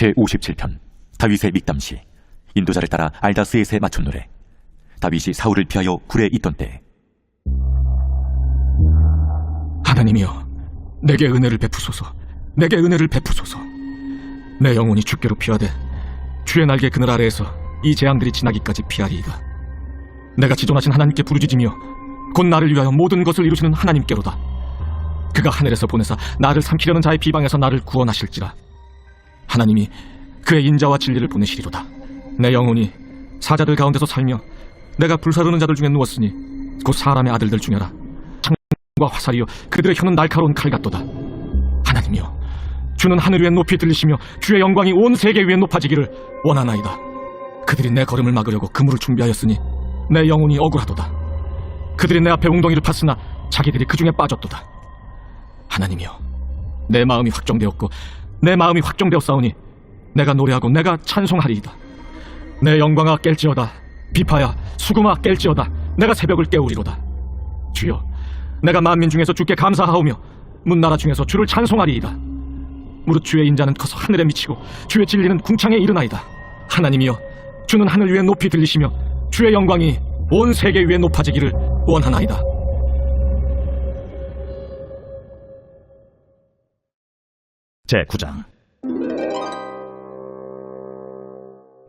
제57편 다윗의 믹담시. 인도자를 따라 알다스에세 맞춘 노래. 다윗이 사울을 피하여 굴에 있던 때. 하나님이여, 내게 은혜를 베푸소서. 내게 은혜를 베푸소서. 내 영혼이 주께로 피하되 주의 날개 그늘 아래에서 이 재앙들이 지나기까지 피하리이다. 내가 지존하신 하나님께 부르짖으며 곧 나를 위하여 모든 것을 이루시는 하나님께로다. 그가 하늘에서 보내사 나를 삼키려는 자의 비방에서 나를 구원하실지라. 하나님이 그의 인자와 진리를 보내시리로다. 내 영혼이 사자들 가운데서 살며 내가 불사르는 자들 중에 누웠으니 곧 사람의 아들들 중에라. 창과 화살이여 그들의 혀는 날카로운 칼 같도다. 하나님이여, 주는 하늘 위에 높이 들리시며 주의 영광이 온 세계 위에 높아지기를 원하나이다. 그들이 내 걸음을 막으려고 그물을 준비하였으니 내 영혼이 억울하도다. 그들이 내 앞에 웅덩이를 팠으나 자기들이 그 중에 빠졌도다. 하나님이여, 내 마음이 확정되었고 내 마음이 확정되었사오니 내가 노래하고 내가 찬송하리이다. 내 영광아 깰지어다. 비파야 수금아 깰지어다. 내가 새벽을 깨우리로다. 주여, 내가 만민 중에서 주께 감사하오며 문나라 중에서 주를 찬송하리이다. 무릇 주의 인자는 커서 하늘에 미치고 주의 진리는 궁창에 이르나이다. 하나님이여, 주는 하늘 위에 높이 들리시며 주의 영광이 온 세계 위에 높아지기를 원하나이다. 제9장.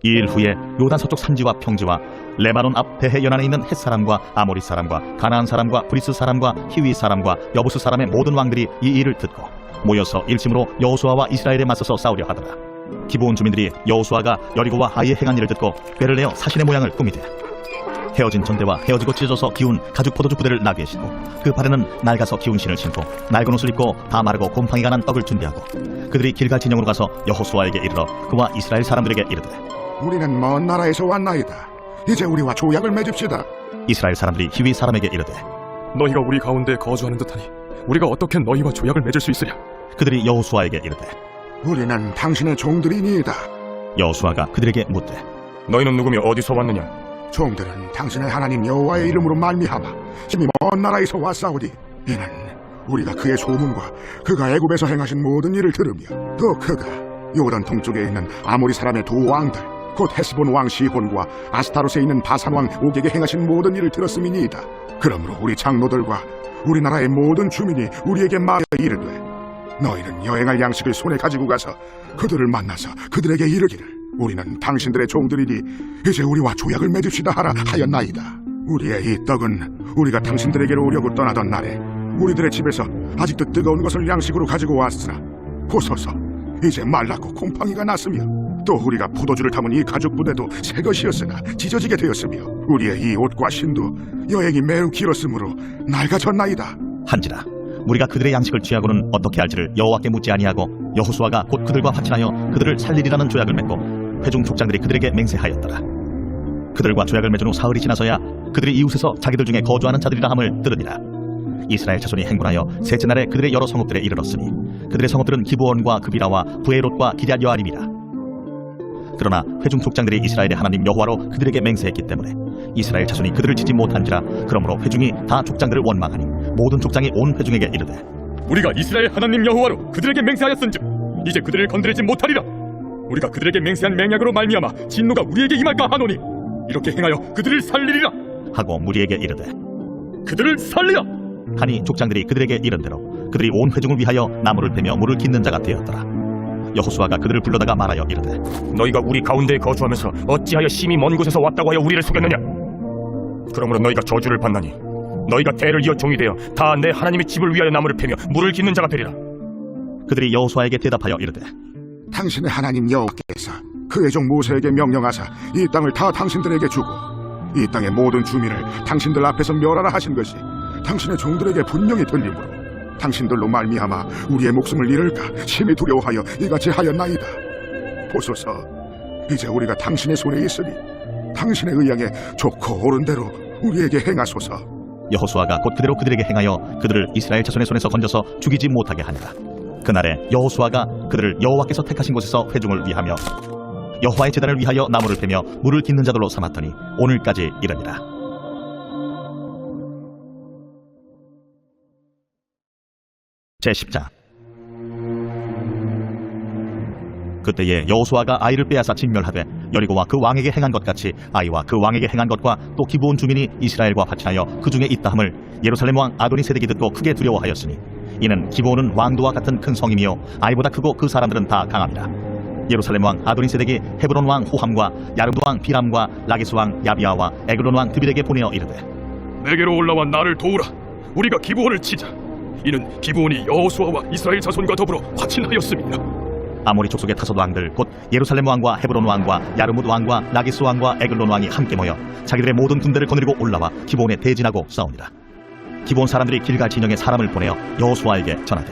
이일 후에 요단 서쪽 산지와 평지와 레바논 앞 대해 연안에 있는 헷사람과 아모리 사람과 가나안 사람과 브리스 사람과 히위 사람과 여부스 사람의 모든 왕들이 이 일을 듣고 모여서 일심으로 여호수아와 이스라엘에 맞서서 싸우려 하더라. 기브온 주민들이 여호수아가 여리고와 하이에 행한 일을 듣고 꾀를 내어 사신의 모양을 꾸미되 헤어진 전대와 헤어지고 찢어져서 기운 가죽 포도주 부대를 나귀에 싣고 그 발에는 낡아서 기운 신을 신고 낡은 옷을 입고 다 마르고 곰팡이가 난 떡을 준비하고 그들이 길갈 진영으로 가서 여호수아에게 이르러 그와 이스라엘 사람들에게 이르되 우리는 먼 나라에서 왔나이다. 이제 우리와 조약을 맺읍시다. 이스라엘 사람들이 히위 사람에게 이르되 너희가 우리 가운데 거주하는 듯하니 우리가 어떻게 너희와 조약을 맺을 수 있으랴? 그들이 여호수아에게 이르되 우리는 당신의 종들이니이다. 여호수아가 그들에게 묻되 너희는 누구며 어디서 왔느냐? 종들은 당신의 하나님 여호와의 이름으로 말미암아 심히 먼 나라에서 왔사오니 이는 우리가 그의 소문과 그가 애굽에서 행하신 모든 일을 들으며 또 그가 요단 동쪽에 있는 아모리 사람의 두 왕들 곧 헤스본 왕 시혼과 아스타롯에 있는 바산 왕 옥에게 행하신 모든 일을 들었음이니이다. 그러므로 우리 장로들과 우리나라의 모든 주민이 우리에게 말하여 이르되 너희는 여행할 양식을 손에 가지고 가서 그들을 만나서 그들에게 이르기를 우리는 당신들의 종들이니 이제 우리와 조약을 맺읍시다 하라 하였나이다. 우리의 이 떡은 우리가 당신들에게로 오려고 떠나던 날에 우리들의 집에서 아직도 뜨거운 것을 양식으로 가지고 왔으나 보소서 이제 말랐고 곰팡이가 났으며 또 우리가 포도주를 담은 이 가죽 부대도 새 것이었으나 찢어지게 되었으며 우리의 이 옷과 신도 여행이 매우 길었으므로 낡아졌나이다 한지라 우리가 그들의 양식을 취하고는 어떻게 할지를 여호와께 묻지 아니하고 여호수아가 곧 그들과 화친하여 그들을 살리리라는 조약을 맺고 회중 족장들이 그들에게 맹세하였더라. 그들과 조약을 맺은 후 사흘이 지나서야 그들이 이웃에서 자기들 중에 거주하는 자들이라 함을 들으니라. 이스라엘 자손이 행군하여 셋째 날에 그들의 여러 성읍들에 이르렀으니 그들의 성읍들은 기브온과 그비라와 부에롯과 기럇 여아림이라. 그러나 회중 족장들이 이스라엘의 하나님 여호와로 그들에게 맹세했기 때문에 이스라엘 자손이 그들을 치지 못한지라. 그러므로 회중이 다 족장들을 원망하니 모든 족장이 온 회중에게 이르되 우리가 이스라엘 하나님 여호와로 그들에게 맹세하였은즉 이제 그들을 건드리지 못하리라. 우리가 그들에게 맹세한 맹약으로 말미암아 진노가 우리에게 임할까 하노니 이렇게 행하여 그들을 살리리라 하고 무리에게 이르되 그들을 살리라 하니 족장들이 그들에게 이른 대로 그들이 온 회중을 위하여 나무를 베며 물을 깃는 자가 되었더라. 여호수아가 그들을 불러다가 말하여 이르되 너희가 우리 가운데에 거주하면서 어찌하여 심히 먼 곳에서 왔다고 하여 우리를 속였느냐? 그러므로 너희가 저주를 받나니 너희가 대를 이어 종이 되어 다 내 하나님의 집을 위하여 나무를 패며 물을 깃는 자가 되리라. 그들이 여호수아에게 대답하여 이르되 당신의 하나님 여호와께서 그의 종 모세에게 명령하사 이 땅을 다 당신들에게 주고 이 땅의 모든 주민을 당신들 앞에서 멸하라 하신 것이 당신의 종들에게 분명히 들리므로 당신들로 말미암아 우리의 목숨을 잃을까 심히 두려워하여 이같이 하였나이다. 보소서, 이제 우리가 당신의 손에 있으니 당신의 의향에 좋고 옳은 대로 우리에게 행하소서. 여호수아가 곧 그대로 그들에게 행하여 그들을 이스라엘 자손의 손에서 건져서 죽이지 못하게 하니라. 그날에 여호수아가 그들을 여호와께서 택하신 곳에서 회중을 위하며 여호와의 제단을 위하여 나무를 패며 물을 깃는 자들로 삼았더니 오늘까지 이르니라. 제10장. 그때에 여호수아가 아이를 빼앗아 진멸하되 여리고와 그 왕에게 행한 것 같이 아이와 그 왕에게 행한 것과 또 기브온 주민이 이스라엘과 화친하여 그 중에 있다함을 예루살렘 왕 아도니세덱이 듣고 크게 두려워하였으니 이는 기브온은 왕도와 같은 큰 성이며 아이보다 크고 그 사람들은 다 강합니다. 예루살렘 왕 아도니세덱이 헤브론 왕 호함과 야름도 왕 비람과 라기스 왕 야비아와 에글론 왕 드빌에게 보내어 이르되 내게로 올라와 나를 도우라. 우리가 기브온을 치자. 이는 기브온이 여호수아와 이스라엘 자손과 더불어 화친하였습니다. 아모리 족속의 다섯 왕들 곧 예루살렘 왕과 헤브론 왕과 야르뭇 왕과 라기스 왕과 에글론 왕이 함께 모여 자기들의 모든 군대를 거느리고 올라와 기브온에 대진하고 싸우니라. 기브온 사람들이 길갈 진영에 사람을 보내어 여호수아에게 전하되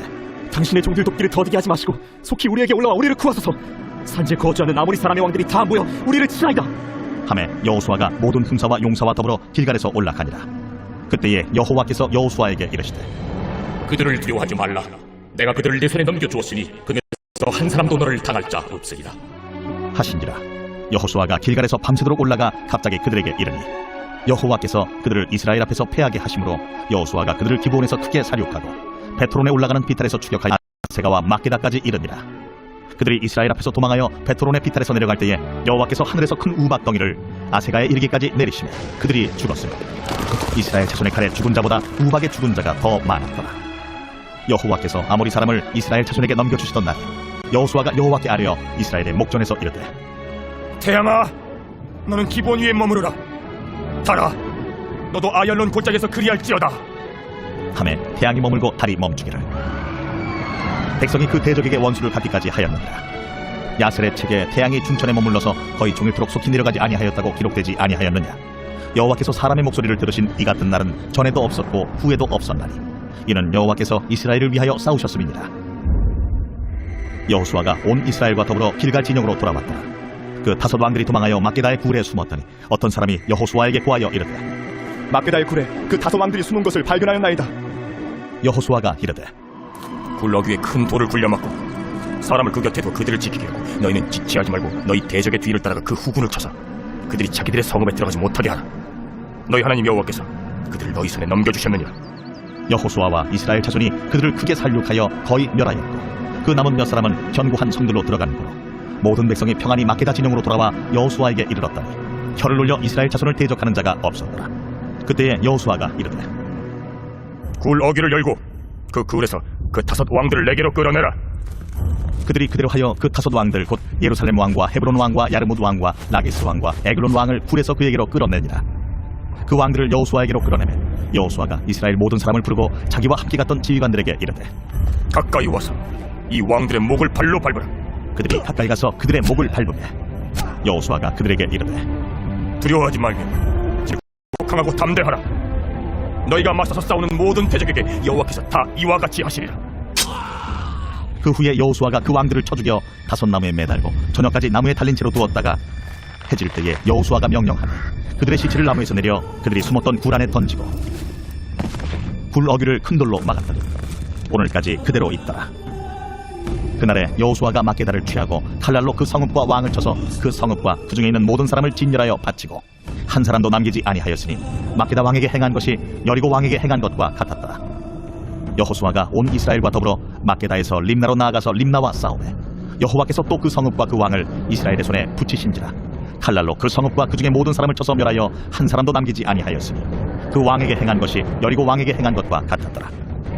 당신의 종들 돕기를 더디게 하지 마시고 속히 우리에게 올라와 우리를 구하소서. 산지에 거주하는 아모리 사람의 왕들이 다 모여 우리를 치나이다. 하매 여호수아가 모든 군사와 용사와 더불어 길갈에서 올라가니라. 그때에 여호와께서 여호수아에게 이르시되 그들을 두려워하지 말라. 내가 그들을 내 손에 넘겨주었으니 그네서 한 사람도 너를 당할 자 없으리라. 하신지라. 여호수아가 길갈에서 밤새도록 올라가 갑자기 그들에게 이르니 여호와께서 그들을 이스라엘 앞에서 패하게 하심으로 여호수아가 그들을 기브온에서 크게 사륙하고 베토론에 올라가는 비탈에서 추격하여 아세가와 막게다까지 이르니라. 그들이 이스라엘 앞에서 도망하여 베토론의 비탈에서 내려갈 때에 여호와께서 하늘에서 큰 우박덩이를 아세가에 이르기까지 내리시며 그들이 죽었으며 이스라엘 자손의 칼에 죽은 자보다 우박의 죽은 자가 더 많았더라. 여호와께서 아모리 사람을 이스라엘 자손에게 넘겨주시던 날 여호수아가 여호와께 아뢰어 이스라엘의 목전에서 이르되 태양아, 너는 기브온 위에 머무르라. 달아, 너도 아얄론 골짜기에서 그리할지어다. 하매 태양이 머물고 달이 멈추기를. 백성이 그 대적에게 원수를 갚기까지 하였느니라. 야셀의 책에 태양이 중천에 머물러서 거의 종일토록 속히 내려가지 아니하였다고 기록되지 아니하였느냐. 여호와께서 사람의 목소리를 들으신 이 같은 날은 전에도 없었고 후에도 없었나니 이는 여호와께서 이스라엘을 위하여 싸우셨음이니라. 여호수아가 온 이스라엘과 더불어 길갈 진영으로 돌아왔더라. 그 다섯 왕들이 도망하여 막게다의 굴에 숨었더니 어떤 사람이 여호수아에게 구하여 이르되 막게다의 굴에 그 다섯 왕들이 숨은 것을 발견하였나이다. 여호수아가 이르되 굴러귀에 큰 돌을 굴려막고 사람을 그 곁에 두어 그들을 지키게 하고 너희는 지체하지 말고 너희 대적의 뒤를 따라가 그 후군을 쳐서 그들이 자기들의 성읍에 들어가지 못하게 하라. 너희 하나님 여호와께서 그들을 너희 손에 넘겨주셨느니라. 여호수아와 이스라엘 자손이 그들을 크게 살육하여 거의 멸하였고 그 남은 몇 사람은 견고한 성들로 들어간 거로 모든 백성이 평안히 막게다 진영으로 돌아와 여호수아에게 이르렀더니 혀를 놀려 이스라엘 자손을 대적하는 자가 없었더라. 그때에 여호수아가 이르되 굴 어귀를 열고 그 굴에서 그 다섯 왕들을 내게로 끌어내라. 그들이 그대로 하여 그 다섯 왕들 곧 예루살렘 왕과 헤브론 왕과 야르뭇 왕과 라기스 왕과 에글론 왕을 굴에서 그에게로 끌어내니라. 그 왕들을 여호수아에게로 끌어내매 여호수아가 이스라엘 모든 사람을 부르고 자기와 함께 갔던 지휘관들에게 이르되 가까이 와서 이 왕들의 목을 발로 밟으라. 그들이 가까이 가서 그들의 목을 밟으며 여호수아가 그들에게 이르되 두려워하지 말게. 강하고 담대하라. 너희가 맞서서 싸우는 모든 대적에게 여호와께서 다 이와 같이 하시리라. 그 후에 여호수아가 그 왕들을 쳐 죽여 다섯 나무에 매달고 저녁까지 나무에 달린 채로 두었다가 해질 때에 여호수아가 명령하니 그들의 시체를 나무에서 내려 그들이 숨었던 굴 안에 던지고 굴 어귀를 큰 돌로 막았더니 오늘까지 그대로 있더라. 그날에 여호수아가 막게다를 취하고 칼날로 그 성읍과 왕을 쳐서 그 성읍과 그 중에 있는 모든 사람을 진멸하여 바치고 한 사람도 남기지 아니하였으니 막게다 왕에게 행한 것이 여리고 왕에게 행한 것과 같았더라. 여호수아가 온 이스라엘과 더불어 막게다에서 림나로 나아가서 림나와 싸우매 여호와께서 또 그 성읍과 그 왕을 이스라엘의 손에 붙이신지라. 칼날로 그 성읍과 그 중에 모든 사람을 쳐서 멸하여 한 사람도 남기지 아니하였으니 그 왕에게 행한 것이 여리고 왕에게 행한 것과 같았더라.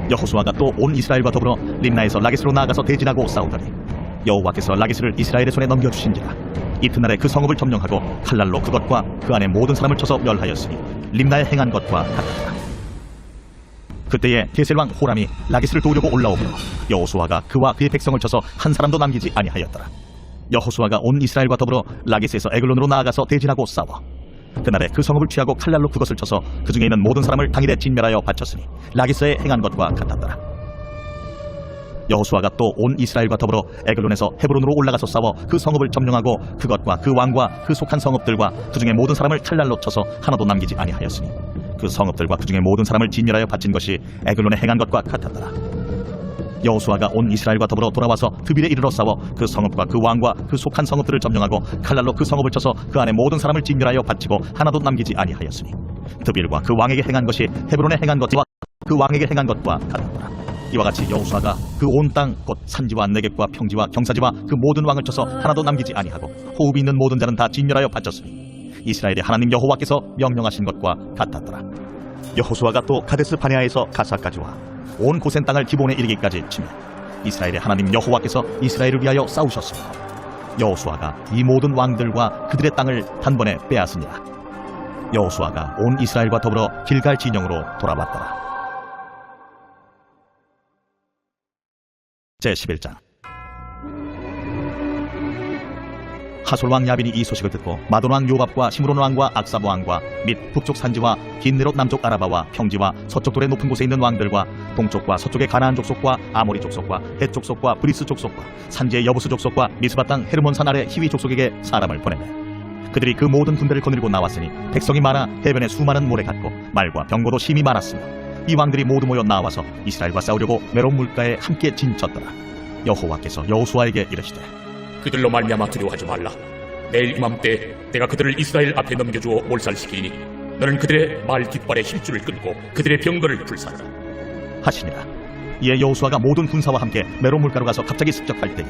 여호수아가 또 온 이스라엘과 더불어 림나에서 라기스로 나아가서 대진하고 싸우더니 여호와께서 라기스를 이스라엘의 손에 넘겨주신지라. 이튿날에 그 성읍을 점령하고 칼날로 그것과 그 안에 모든 사람을 쳐서 멸하였으니 림나에 행한 것과 같았더라. 그때에 게셀왕 호람이 라기스를 도우려고 올라오므로 여호수아가 그와 그의 백성을 쳐서 한 사람도 남기지 아니하였더라. 여호수아가 온 이스라엘과 더불어 라기스에서 에글론으로 나아가서 대진하고 싸워 그날에 그 성읍을 취하고 칼날로 그것을 쳐서 그 중에 있는 모든 사람을 당일에 진멸하여 바쳤으니 라기스에 행한 것과 같았더라. 여호수아가 또 온 이스라엘과 더불어 에글론에서 헤브론으로 올라가서 싸워 그 성읍을 점령하고 그것과 그 왕과 그 속한 성읍들과 그 중에 모든 사람을 칼날로 쳐서 하나도 남기지 아니하였으니 그 성읍들과 그 중에 모든 사람을 진멸하여 바친 것이 에글론에 행한 것과 같았더라. 여호수아가 온 이스라엘과 더불어 돌아와서 드빌에 이르러 싸워 그 성읍과 그 왕과 그 속한 성읍들을 점령하고 칼날로 그 성읍을 쳐서 그 안에 모든 사람을 진멸하여 바치고 하나도 남기지 아니하였으니 드빌과 그 왕에게 행한 것이 헤브론에 행한 것과 그 왕에게 행한 것과 같았더라. 이와 같이 여호수아가 그 온 땅 곧 산지와 내겝과 평지와 경사지와 그 모든 왕을 쳐서 하나도 남기지 아니하고 호흡이 있는 모든 자는 다 진멸하여 바쳤으니 이스라엘의 하나님 여호와께서 명령하신 것과 같았더라. 여호수아가 또 가데스 바네아에서 가사까지 와 온 고센 땅을 기본에 이르기까지 치매 이스라엘의 하나님 여호와께서 이스라엘을 위하여 싸우셨으며 여호수아가 이 모든 왕들과 그들의 땅을 단번에 빼앗으니라. 여호수아가 온 이스라엘과 더불어 길갈 진영으로 돌아왔더라. 제11장. 하솔왕 야빈이 이 소식을 듣고 마돈왕 요밥과 시므론 왕과 악사부 왕과 및 북쪽 산지와 긴네롯 남쪽 아라바와 평지와 서쪽 돌의 높은 곳에 있는 왕들과 동쪽과 서쪽의 가나안 족속과 아모리 족속과 헷 족속과 브리스 족속과 산지의 여부스 족속과 미스바 땅 헤르몬산 아래 히위 족속에게 사람을 보내매 그들이 그 모든 군대를 거느리고 나왔으니 백성이 많아 해변에 수많은 모래 같고 말과 병거도 심히 많았으며 이 왕들이 모두 모여 나와서 이스라엘과 싸우려고 메론 물가에 함께 진쳤더라. 여호와께서 여호수아에게 이르시되 그들로 말미암아 두려워하지 말라. 내일 이맘때 내가 그들을 이스라엘 앞에 넘겨주어 몰살시키니 너는 그들의 말 뒷발에 힘줄을 끊고 그들의 병거를 불사르라 하시니라. 이에 여호수아가 모든 군사와 함께 메론 물가로 가서 갑자기 습격할 때에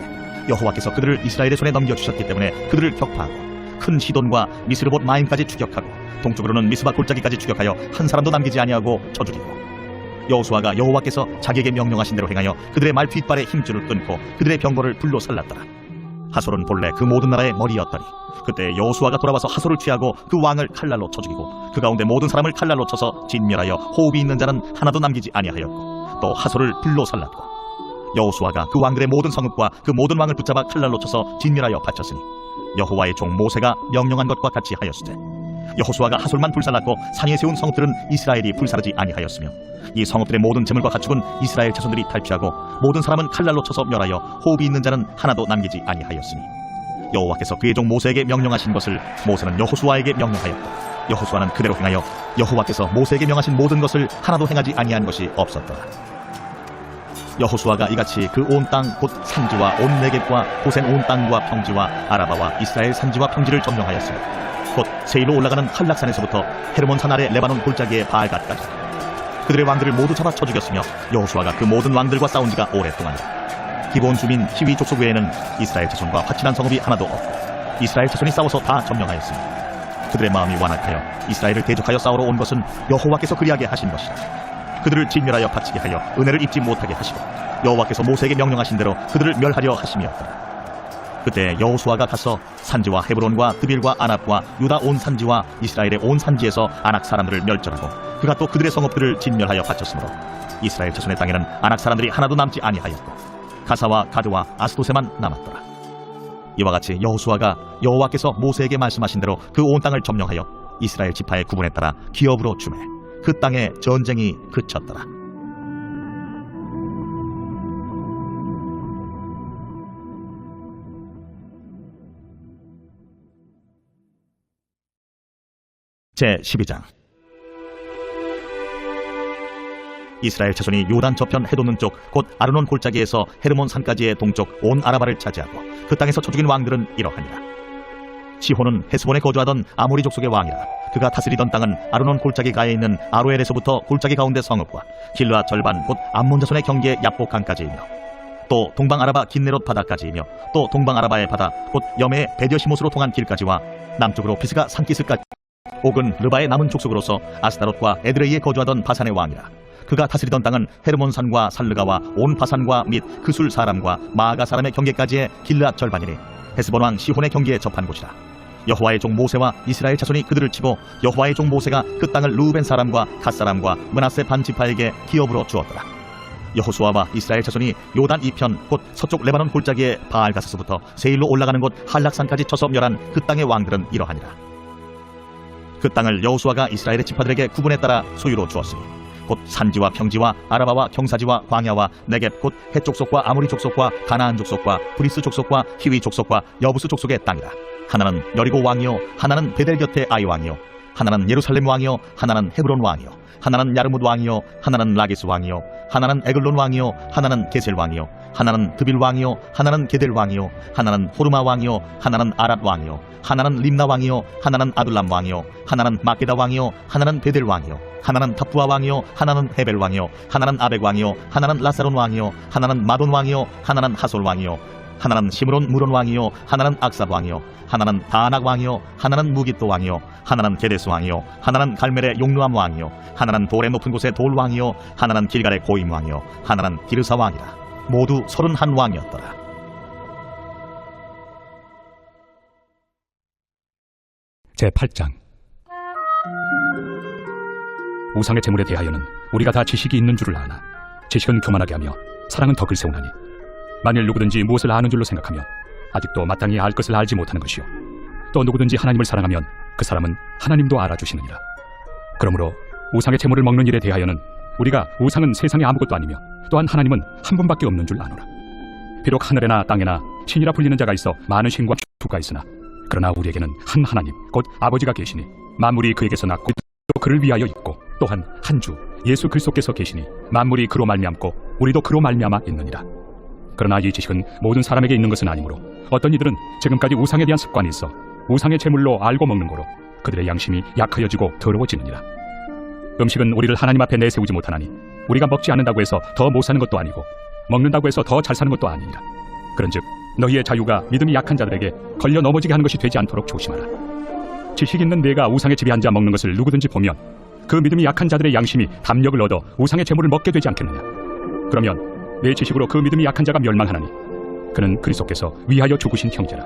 여호와께서 그들을 이스라엘의 손에 넘겨주셨기 때문에 그들을 격파하고 큰 시돈과 미스르봇 마임까지 추격하고 동쪽으로는 미스바 골짜기까지 추격하여 한 사람도 남기지 아니하고 쳐 죽이고 여호수아가 여호와께서 자기에게 명령하신 대로 행하여 그들의 말 뒷발에 힘줄을 끊고 그들의 병거를 불로 살랐더라. 하솔은 본래 그 모든 나라의 머리였더니 그때 여호수아가 돌아와서 하솔을 취하고 그 왕을 칼날로 쳐 죽이고 그 가운데 모든 사람을 칼날로 쳐서 진멸하여 호흡이 있는 자는 하나도 남기지 아니하였고 또 하솔을 불로 살랐고 여호수아가 그 왕들의 모든 성읍과 그 모든 왕을 붙잡아 칼날로 쳐서 진멸하여 바쳤으니 여호와의 종 모세가 명령한 것과 같이 하였으되 여호수아가 하솔만 불살랐고 산 위에 세운 성읍들은 이스라엘이 불사르지 아니하였으며 이 성읍들의 모든 재물과 가축은 이스라엘 자손들이 탈취하고 모든 사람은 칼날로 쳐서 멸하여 호흡이 있는 자는 하나도 남기지 아니하였으니 여호와께서 그의 종 모세에게 명령하신 것을 모세는 여호수아에게 명령하였고 여호수아는 그대로 행하여 여호와께서 모세에게 명하신 모든 것을 하나도 행하지 아니한 것이 없었더라. 여호수아가 이같이 그 온 땅 곧 산지와 온 네겝과 고센 온 땅과 평지와 아라바와 이스라엘 산지와 평지를 점령하였으며 곧 세일로 올라가는 한락산에서부터 헤르몬산 아래 레바논 골짜기의 바알갓까지 그들의 왕들을 모두 잡아 쳐 죽였으며 여호수아가 그 모든 왕들과 싸운 지가 오랫동안이라. 기본 주민 히위 족속 외에는 이스라엘 자손과 화친한 성읍이 하나도 없고 이스라엘 자손이 싸워서 다 점령하였으니 그들의 마음이 완악하여 이스라엘을 대적하여 싸우러 온 것은 여호와께서 그리하게 하신 것이라. 그들을 진멸하여 바치게 하여 은혜를 입지 못하게 하시고 여호와께서 모세에게 명령하신 대로 그들을 멸하려 하심이었더라. 그때 여호수아가 가서 산지와 헤브론과 드빌과 아납과 유다 온 산지와 이스라엘의 온 산지에서 아낙 사람들을 멸절하고 그가 또 그들의 성읍들을 진멸하여 바쳤으므로 이스라엘 자손의 땅에는 아낙 사람들이 하나도 남지 아니하였고 가사와 가드와 아스도세만 남았더라. 이와 같이 여호수아가 여호와께서 모세에게 말씀하신 대로 그 온 땅을 점령하여 이스라엘 지파의 구분에 따라 기업으로 주매 그 땅에 전쟁이 그쳤더라. 제12장. 이스라엘 자손이 요단 저편 해돋는 쪽 곧 아르논 골짜기에서 헤르몬 산까지의 동쪽 온 아라바를 차지하고 그 땅에서 쳐 죽인 왕들은 이러하니라. 시혼은 헤스본에 거주하던 아모리 족속의 왕이라. 그가 다스리던 땅은 아르논 골짜기 가에 있는 아로엘에서부터 골짜기 가운데 성읍과 길르앗 절반 곧 암몬 자손의 경계 야복강까지이며 또 동방 아라바 긴네롯 바다까지이며 또 동방 아라바의 바다 곧 염해의 베디어시못으로 통한 길까지와 남쪽으로 비스가 산기스까지 옥은 르바의 남은 족속으로서 아스타롯과 에드레이에 거주하던 바산의 왕이라. 그가 다스리던 땅은 헤르몬산과 살르가와 온 바산과 및 그술 사람과 마아가 사람의 경계까지의 길르앗 절반이니 헤스본 왕 시혼의 경계에 접한 곳이라. 여호와의 종 모세와 이스라엘 자손이 그들을 치고 여호와의 종 모세가 그 땅을 르우벤 사람과 갓 사람과 므낫세 반 지파에게 기업으로 주었더라. 여호수아와 이스라엘 자손이 요단 이편 곧 서쪽 레바논 골짜기의 바알가스서부터 세일로 올라가는 곳 한락산까지 쳐서 멸한 그 땅의 왕들은 이러하니라. 그 땅을 여호수아가 이스라엘의 지파들에게 구분에 따라 소유로 주었으니 곧 산지와 평지와 아라바와 경사지와 광야와 네겝 곧 헷 족속과 아모리 족속과 가나안 족속과 브리스 족속과 히위 족속과 여부스 족속의 땅이라. 하나는 여리고 왕이요 하나는 베델 곁의 아이 왕이요 하나는 예루살렘 왕이요 하나는 헤브론 왕이요 하나는 야르뭇 왕이요 하나는 라기스 왕이요 하나는 에글론 왕이요 하나는 게셀 왕이요 하나는 드빌 왕이요 하나는 게델 왕이요 하나는 호르마 왕이요 하나는 아랏 왕이요 하나는 림나 왕이요 하나는 아둘람 왕이요 하나는 마게다 왕이요 하나는 베델 왕이요 하나는 탑부아 왕이요 하나는 헤벨 왕이요 하나는 아벡 왕이요 하나는 라사론 왕이요 하나는 마돈 왕이요 하나는 하솔 왕이요 하나는 시므론 무론 왕이요 하나는 악삽 왕이요 하나는 다낙 왕이요 하나는 무깃도 왕이요 하나는 게데스 왕이요 하나는 갈멜의 용루암 왕이요 하나는 돌의 높은 곳의 돌 왕이요 하나는 길갈의 고임 왕이요 하나는 디르사 왕이라. 모두 31 왕이었더라. 제8장 우상의 제물에 대하여는 우리가 다 지식이 있는 줄을 아나 지식은 교만하게 하며 사랑은 덕을 세우나니 만일 누구든지 무엇을 아는 줄로 생각하면 아직도 마땅히 알 것을 알지 못하는 것이요 또 누구든지 하나님을 사랑하면 그 사람은 하나님도 알아주시느니라. 그러므로 우상의 제물을 먹는 일에 대하여는 우리가 우상은 세상에 아무것도 아니며 또한 하나님은 한 분밖에 없는 줄 아노라. 비록 하늘에나 땅에나 신이라 불리는 자가 있어 많은 신과 주가 있으나 그러나 우리에게는 한 하나님 곧 아버지가 계시니 만물이 그에게서 났고 또 그를 위하여 있고 또한 한 주 예수 그리스도께서 계시니 만물이 그로 말미암고 우리도 그로 말미암아 있느니라. 그러나 이 지식은 모든 사람에게 있는 것은 아니므로 어떤 이들은 지금까지 우상에 대한 습관이 있어 우상의 제물로 알고 먹는 거로 그들의 양심이 약하여지고 더러워지느니라. 음식은 우리를 하나님 앞에 내세우지 못하나니 우리가 먹지 않는다고 해서 더 못 사는 것도 아니고 먹는다고 해서 더 잘 사는 것도 아니니라. 그런즉 너희의 자유가 믿음이 약한 자들에게 걸려 넘어지게 하는 것이 되지 않도록 조심하라. 지식 있는 내가 우상의 집에 앉아 먹는 것을 누구든지 보면 그 믿음이 약한 자들의 양심이 담력을 얻어 우상의 제물을 먹게 되지 않겠느냐. 그러면 내 지식으로 그 믿음이 약한 자가 멸망하나니 그는 그리스도께서 위하여 죽으신 형제라.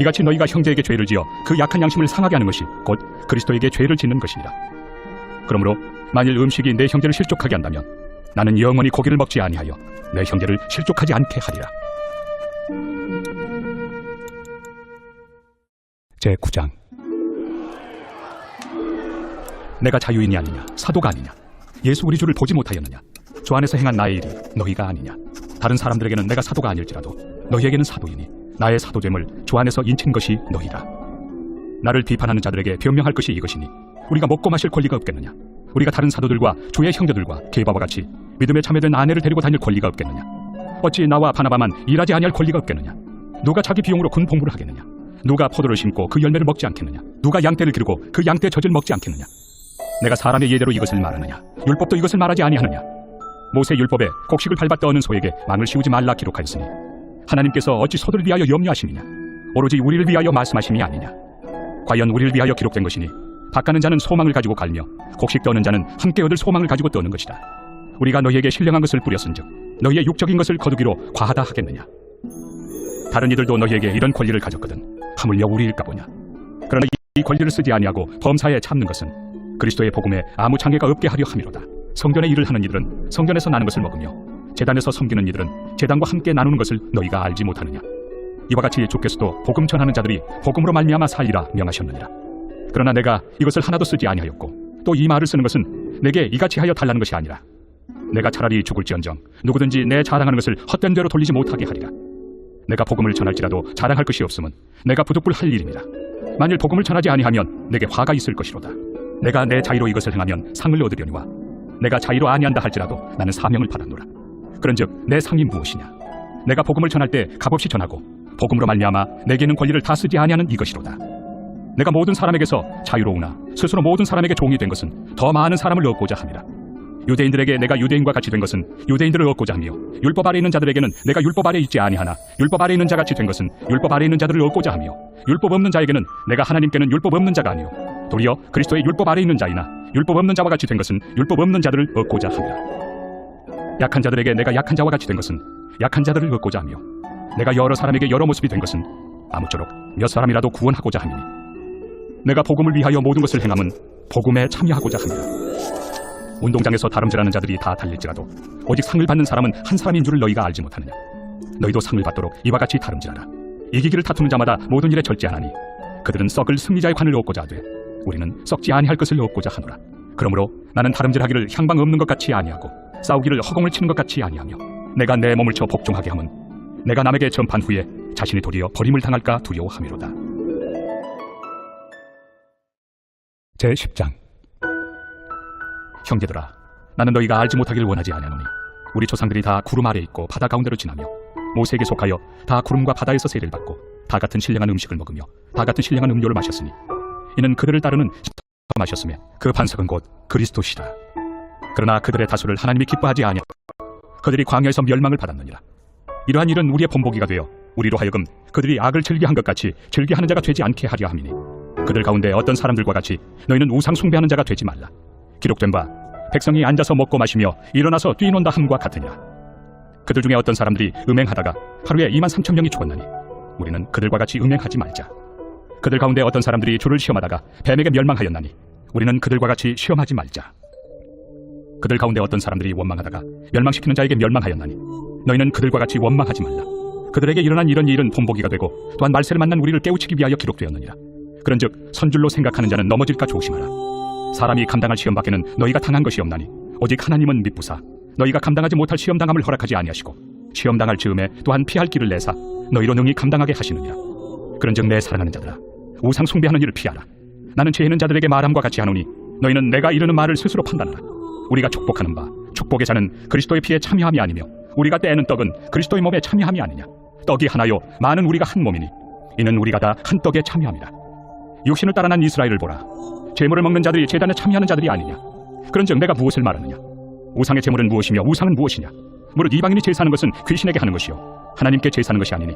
이같이 너희가 형제에게 죄를 지어 그 약한 양심을 상하게 하는 것이 곧 그리스도에게 죄를 짓는 것이니라. 그러므로 만일 음식이 내 형제를 실족하게 한다면 나는 영원히 고기를 먹지 아니하여 내 형제를 실족하지 않게 하리라. 제9장 내가 자유인이 아니냐 사도가 아니냐 예수 우리 주를 보지 못하였느냐 주 안에서 행한 나의 일이 너희가 아니냐. 다른 사람들에게는 내가 사도가 아닐지라도 너희에게는 사도이니 나의 사도됨을 주 안에서 인친 것이 너희라. 나를 비판하는 자들에게 변명할 것이 이것이니 우리가 먹고 마실 권리가 없겠느냐. 우리가 다른 사도들과 주의 형제들과 게바와 같이 믿음에 참여된 아내를 데리고 다닐 권리가 없겠느냐. 어찌 나와 바나바만 일하지 아니할 권리가 없겠느냐. 누가 자기 비용으로 군 복무를 하겠느냐. 누가 포도를 심고 그 열매를 먹지 않겠느냐. 누가 양떼를 기르고 그 양떼 젖을 먹지 않겠느냐. 내가 사람의 예대로 이것을 말하느냐. 율법도 이것을 말하지 아니하느냐. 모세 율법에 곡식을 밟아 떠는 소에게 망을 씌우지 말라 기록하였으니 하나님께서 어찌 소들을 위하여 염려하심이냐. 오로지 우리를 위하여 말씀하심이 아니냐. 과연 우리를 위하여 기록된 것이니 밭가는 자는 소망을 가지고 갈며 곡식 떠는 자는 함께 얻을 소망을 가지고 떠는 것이다. 우리가 너희에게 신령한 것을 뿌렸은즉 너희의 육적인 것을 거두기로 과하다 하겠느냐. 다른 이들도 너희에게 이런 권리를 가졌거든 하물며 우리일까 보냐. 그러나 이 권리를 쓰지 아니하고 범사에 참는 것은 그리스도의 복음에 아무 장애가 없게 하려 함이로다. 성전의 일을 하는 이들은 성전에서 나는 것을 먹으며 제단에서 섬기는 이들은 제단과 함께 나누는 것을 너희가 알지 못하느냐. 이와 같이 주께서도 복음 전하는 자들이 복음으로 말미암아 살리라 명하셨느니라. 그러나 내가 이것을 하나도 쓰지 아니하였고 또 이 말을 쓰는 것은 내게 이같이 하여 달라는 것이 아니라 내가 차라리 죽을지언정 누구든지 내 자랑하는 것을 헛된 대로 돌리지 못하게 하리라. 내가 복음을 전할지라도 자랑할 것이 없으면 내가 부득불할 일입니다. 만일 복음을 전하지 아니하면 내게 화가 있을 것이로다. 내가 내 자의로 이것을 행하면 상을 얻으려니와 내가 자의로 아니한다 할지라도 나는 사명을 받았노라. 그런즉 내 상이 무엇이냐. 내가 복음을 전할 때 값없이 전하고 복음으로 말미암아 내게 있는 권리를 다 쓰지 아니하는 이것이로다. 내가 모든 사람에게서 자유로우나 스스로 모든 사람에게 종이 된 것은 더 많은 사람을 얻고자 함이라. 유대인들에게 내가 유대인과 같이 된 것은 유대인들을 얻고자 하며 율법 아래 있는 자들에게는 내가 율법 아래 있지 아니하나 율법 아래 있는 자 같이 된 것은 율법 아래 있는 자들을 얻고자 하며 율법 없는 자에게는 내가 하나님께는 율법 없는 자가 아니요 도리어 그리스도의 율법 아래 있는 자이나 율법 없는 자와 같이 된 것은 율법 없는 자들을 얻고자 함이라. 약한 자들에게 내가 약한 자와 같이 된 것은 약한 자들을 얻고자 하며 내가 여러 사람에게 여러 모습이 된 것은 아무쪼록 몇 사람이라도 구원하고자 함이니 내가 복음을 위하여 모든 것을 행함은 복음에 참여하고자 함이라. 운동장에서 다름질하는 자들이 다 달릴지라도 오직 상을 받는 사람은 한 사람인 줄을 너희가 알지 못하느냐. 너희도 상을 받도록 이와 같이 다름질하라. 이기기를 다투는 자마다 모든 일에 절제하나니 그들은 썩을 승리자의 관을 얻고자 하되 우리는 썩지 아니할 것을 얻고자 하노라. 그러므로 나는 다름질하기를 향방 없는 것 같이 아니하고 싸우기를 허공을 치는 것 같이 아니하며 내가 내 몸을 쳐 복종하게 함은 내가 남에게 전판 후에 자신이 도리어 버림을 당할까 두려워함이로다. 제10장 형제들아, 나는 너희가 알지 못하기를 원하지 아니하노니 우리 조상들이 다 구름 아래 있고 바다 가운데로 지나며 모세에게 속하여 다 구름과 바다에서 세례를 받고 다 같은 신령한 음식을 먹으며 다 같은 신령한 음료를 마셨으니 이는 그들을 따르는 마셨으며 그 반석은 곧 그리스도시라. 그러나 그들의 다수를 하나님이 기뻐하지 아니하고 그들이 광야에서 멸망을 받았느니라. 이러한 일은 우리의 본보기가 되어 우리로 하여금 그들이 악을 즐겨한 것 같이 즐겨하는 자가 되지 않게 하려 함이니 그들 가운데 어떤 사람들과 같이 너희는 우상 숭배하는 자가 되지 말라. 기록된 바 백성이 앉아서 먹고 마시며 일어나서 뛰논다 함과 같으니라. 그들 중에 어떤 사람들이 음행하다가 하루에 23,000명이 죽었나니 우리는 그들과 같이 음행하지 말자. 그들 가운데 어떤 사람들이 주를 시험하다가 뱀에게 멸망하였나니 우리는 그들과 같이 시험하지 말자. 그들 가운데 어떤 사람들이 원망하다가 멸망시키는 자에게 멸망하였나니 너희는 그들과 같이 원망하지 말라. 그들에게 일어난 이런 일은 본보기가 되고 또한 말세를 만난 우리를 깨우치기 위하여 기록되었느니라. 그런즉 선줄로 생각하는 자는 넘어질까 조심하라. 사람이 감당할 시험 밖에는 너희가 당한 것이 없나니 오직 하나님은 미쁘사 너희가 감당하지 못할 시험 당함을 허락하지 아니하시고 시험 당할 즈음에 또한 피할 길을 내사 너희로 능히 감당하게 하시느니라. 그런즉 내 사랑하는 자들아 우상 숭배하는 일을 피하라. 나는 죄 있는 자들에게 말함과 같이 하노니 너희는 내가 이르는 말을 스스로 판단하라. 우리가 축복하는 바 축복의 자는 그리스도의 피에 참여함이 아니며 우리가 떼는 떡은 그리스도의 몸에 참여함이 아니냐. 떡이 하나요 많은 우리가 한 몸이니 이는 우리가 다 한 떡에 참여함이라. 육신을 따라 난 이스라엘을 보라. 제물을 먹는 자들이 제단에 참여하는 자들이 아니냐. 그런즉 내가 무엇을 말하느냐. 우상의 제물은 무엇이며 우상은 무엇이냐. 무릇 이방인이 제사하는 것은 귀신에게 하는 것이요 하나님께 제사하는 것이 아니니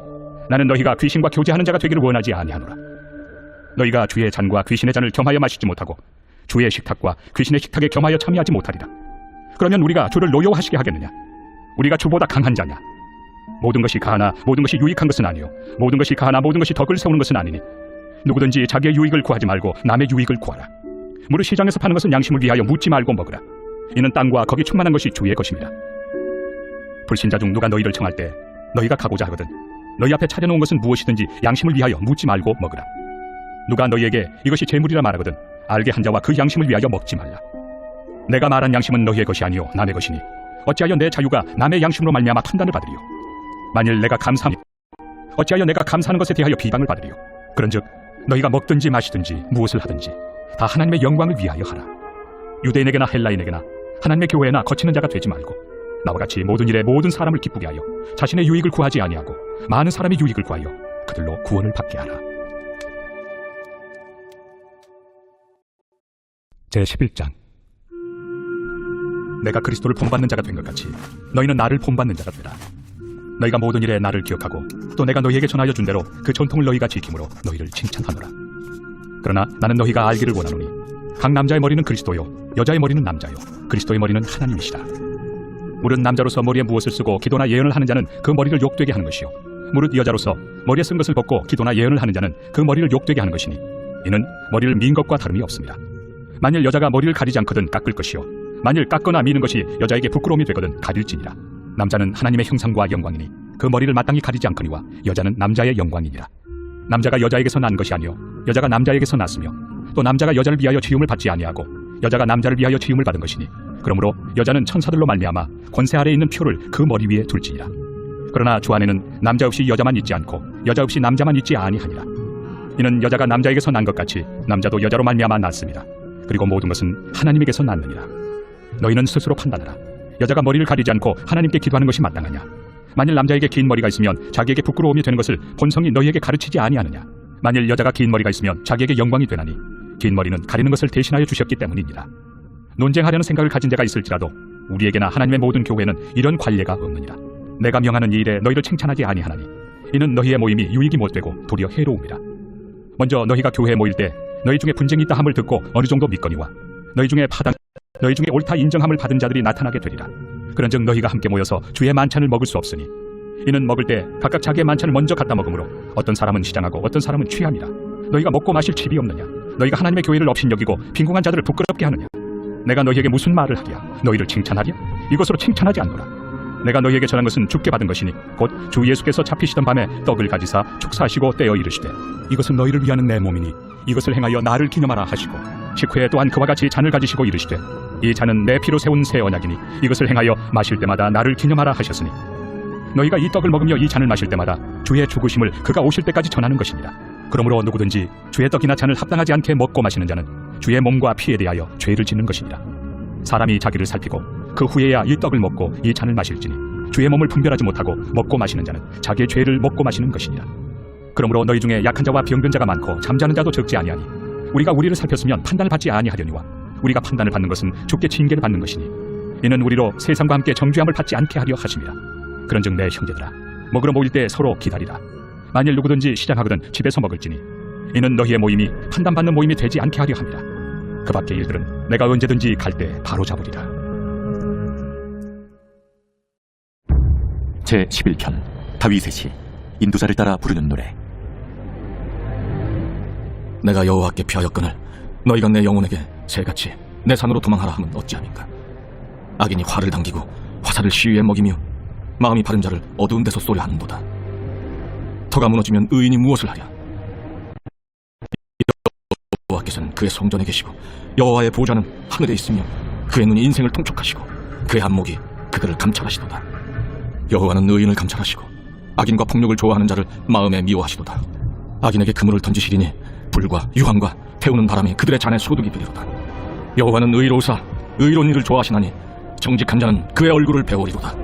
나는 너희가 귀신과 교제하는 자가 되기를 원하지 아니하노라. 너희가 주의 잔과 귀신의 잔을 겸하여 마시지 못하고 주의 식탁과 귀신의 식탁에 겸하여 참여하지 못하리라. 그러면 우리가 주를 노여워하시게 하겠느냐. 우리가 주보다 강한 자냐. 모든 것이 가하나 모든 것이 유익한 것은 아니요 모든 것이 가하나 모든 것이 덕을 세우는 것은 아니니 누구든지 자기의 유익을 구하지 말고 남의 유익을 구하라. 무릇 시장에서 파는 것은 양심을 위하여 묻지 말고 먹으라. 이는 땅과 거기 충만한 것이 주의 것입니다. 불신자 중 누가 너희를 청할 때 너희가 가고자 하거든 너희 앞에 차려놓은 것은 무엇이든지 양심을 위하여 묻지 말고 먹으라. 누가 너희에게 이것이 재물이라 말하거든 알게 한 자와 그 양심을 위하여 먹지 말라. 내가 말한 양심은 너희의 것이 아니요 남의 것이니 어찌하여 내 자유가 남의 양심으로 말미암아 판단을 받으리요. 만일 내가 감사하니 어찌하여 내가 감사하는 것에 대하여 비방을 받으리요. 그런즉 너희가 먹든지 마시든지 무엇을 하든지 다 하나님의 영광을 위하여 하라. 유대인에게나 헬라인에게나 하나님의 교회나 거치는 자가 되지 말고 나와 같이 모든 일에 모든 사람을 기쁘게 하여 자신의 유익을 구하지 아니하고 많은 사람의 유익을 구하여 그들로 구원을 받게 하라. 제11장. 내가 그리스도를 본받는 자가 된 것 같이 너희는 나를 본받는 자가 되라. 너희가 모든 일에 나를 기억하고 또 내가 너희에게 전하여 준 대로 그 전통을 너희가 지킴으로 너희를 칭찬하노라. 그러나 나는 너희가 알기를 원하노니 각 남자의 머리는 그리스도요 여자의 머리는 남자요 그리스도의 머리는 하나님이시라. 무릇 남자로서 머리에 무엇을 쓰고 기도나 예언을 하는 자는 그 머리를 욕되게 하는 것이요 무릇 여자로서 머리에 쓴 것을 벗고 기도나 예언을 하는 자는 그 머리를 욕되게 하는 것이니 이는 머리를 민 것과 다름이 없습니다. 만일 여자가 머리를 가리지 않거든 깎을 것이요 만일 깎거나 미는 것이 여자에게 부끄러움이 되거든 가릴지니라. 남자는 하나님의 형상과 영광이니 그 머리를 마땅히 가리지 않거니와 여자는 남자의 영광이니라. 남자가 여자에게서 난 것이 아니요 여자가 남자에게서 났으며 또 남자가 여자를 위하여 지음을 받지 아니하고 여자가 남자를 위하여 지음을 받은 것이니 그러므로 여자는 천사들로 말미암아 권세 아래에 있는 표를 그 머리 위에 둘지니라. 그러나 주 안에는 남자 없이 여자만 있지 않고 여자 없이 남자만 있지 아니하니라. 이는 여자가 남자에게서 난 것 같이 남자도 여자로 말미암아 났습니다. 그리고 모든 것은 하나님에게서 났느니라. 너희는 스스로 판단하라. 여자가 머리를 가리지 않고 하나님께 기도하는 것이 마땅하냐. 만일 남자에게 긴 머리가 있으면 자기에게 부끄러움이 되는 것을 본성이 너희에게 가르치지 아니하느냐. 만일 여자가 긴 머리가 있으면 자기에게 영광이 되나니 긴 머리는 가리는 것을 대신하여 주셨기 때문이니라. 논쟁하려는 생각을 가진 자가 있을지라도 우리에게나 하나님의 모든 교회는 이런 관례가 없느니라. 내가 명하는 이 일에 너희를 칭찬하지 아니하나니 이는 너희의 모임이 유익이 못되고 도리어 해로움이라. 먼저 너희가 교회에 모일 때 너희 중에 분쟁이 있다 함을 듣고 어느 정도 믿거니와 너희 중에 옳다 인정함을 받은 자들이 나타나게 되리라. 그런즉 너희가 함께 모여서 주의 만찬을 먹을 수 없으니 이는 먹을 때 각각 자기의 만찬을 먼저 갖다 먹으므로 어떤 사람은 시장하고 어떤 사람은 취함이라. 너희가 먹고 마실 집이 없느냐. 너희가 하나님의 교회를 업신여기고 빈궁한 자들을 부끄럽게 하느냐. 내가 너희에게 무슨 말을 하랴. 너희를 칭찬하랴. 이것으로 칭찬하지 않노라. 내가 너희에게 전한 것은 주께 받은 것이니 곧 주 예수께서 잡히시던 밤에 떡을 가지사 축사하시고 떼어 이르시되 이것은 너희를 위하는 내 몸이니 이것을 행하여 나를 기념하라 하시고 식후에 또한 그와 같이 잔을 가지시고 이르시되 이 잔은 내 피로 세운 새 언약이니 이것을 행하여 마실 때마다 나를 기념하라 하셨으니 너희가 이 떡을 먹으며 이 잔을 마실 때마다 주의 죽으심을 그가 오실 때까지 전하는 것이니라. 그러므로 누구든지 주의 떡이나 잔을 합당하지 않게 먹고 마시는 자는 주의 몸과 피에 대하여 죄를 짓는 것이니라. 사람이 자기를 살피고 그 후에야 이 떡을 먹고 이 잔을 마실지니 주의 몸을 분별하지 못하고 먹고 마시는 자는 자기의 죄를 먹고 마시는 것이니라. 그러므로 너희 중에 약한 자와 병든 자가 많고 잠자는 자도 적지 아니하니 우리가 우리를 살폈으면 판단을 받지 아니하려니와 우리가 판단을 받는 것은 주께 징계를 받는 것이니 이는 우리로 세상과 함께 정죄함을 받지 않게 하려 하심이라. 그런즉 내 형제들아 먹으러 모일 때 서로 기다리라. 만일 누구든지 시장하거든 집에서 먹을지니 이는 너희의 모임이 판단받는 모임이 되지 않게 하려 함이라. 그 밖의 일들은 내가 언제든지 갈 때 바로 잡으리라. 제11편 다윗의 시 인도자를 따라 부르는 노래. 내가 여호와께 피하였거늘 너희가 내 영혼에게 새같이 내 산으로 도망하라 하면 어찌하니까. 악인이 활을 당기고 화살을 시위에 먹이며 마음이 바른 자를 어두운 데서 쏘려 하는도다. 터가 무너지면 의인이 무엇을 하랴. 여호와께서는 그의 성전에 계시고 여호와의 보좌는 하늘에 있으며 그의 눈이 인생을 통촉하시고 그의 안목이 그들을 감찰하시도다. 여호와는 의인을 감찰하시고 악인과 폭력을 좋아하는 자를 마음에 미워하시도다. 악인에게 그물을 던지시리니 불과 유황과 태우는 바람이 그들의 잔에 소득이 되리로다. 여호와는 의로우사 의로운 일을 좋아하시나니 정직한 자는 그의 얼굴을 배우리로다.